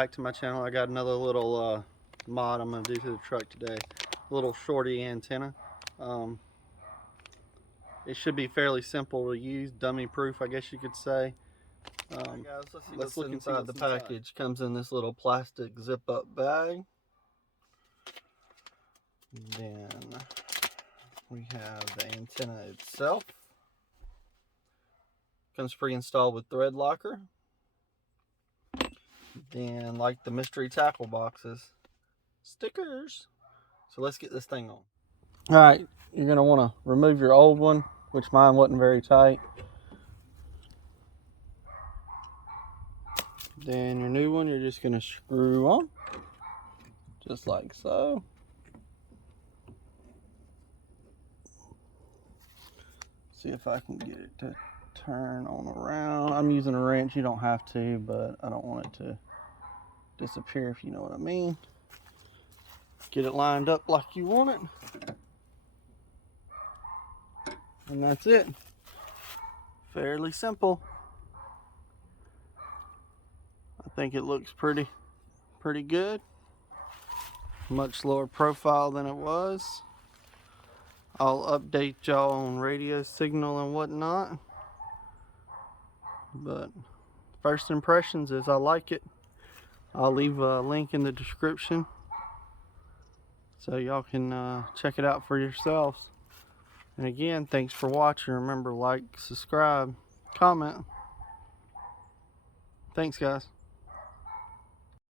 back to my channel. I got another little mod I'm going to do to the truck today. A little shorty antenna. It should be fairly simple to use, dummy proof I guess you could say. Right, guys, let's look inside the package. Comes in this little plastic zip up bag. Then we have the antenna itself. Comes pre-installed with thread locker. Then, like the mystery tackle boxes, stickers. So let's get this thing on. Alright, you're going to want to remove your old one, which mine wasn't very tight. Then your new one, you're just going to screw on, just like so. See if I can get it to turn on around. I'm using a wrench, you don't have to, but I don't want it to disappear, if you know what I mean. Get it lined up like you want it. And that's it. Fairly simple. I think it looks pretty good. Much lower profile than it was. I'll update y'all on radio signal and whatnot. But first impressions is I like it. I'll leave a link in the description so y'all can check it out for yourselves. And again, thanks for watching. Remember, like, subscribe, comment. Thanks, guys.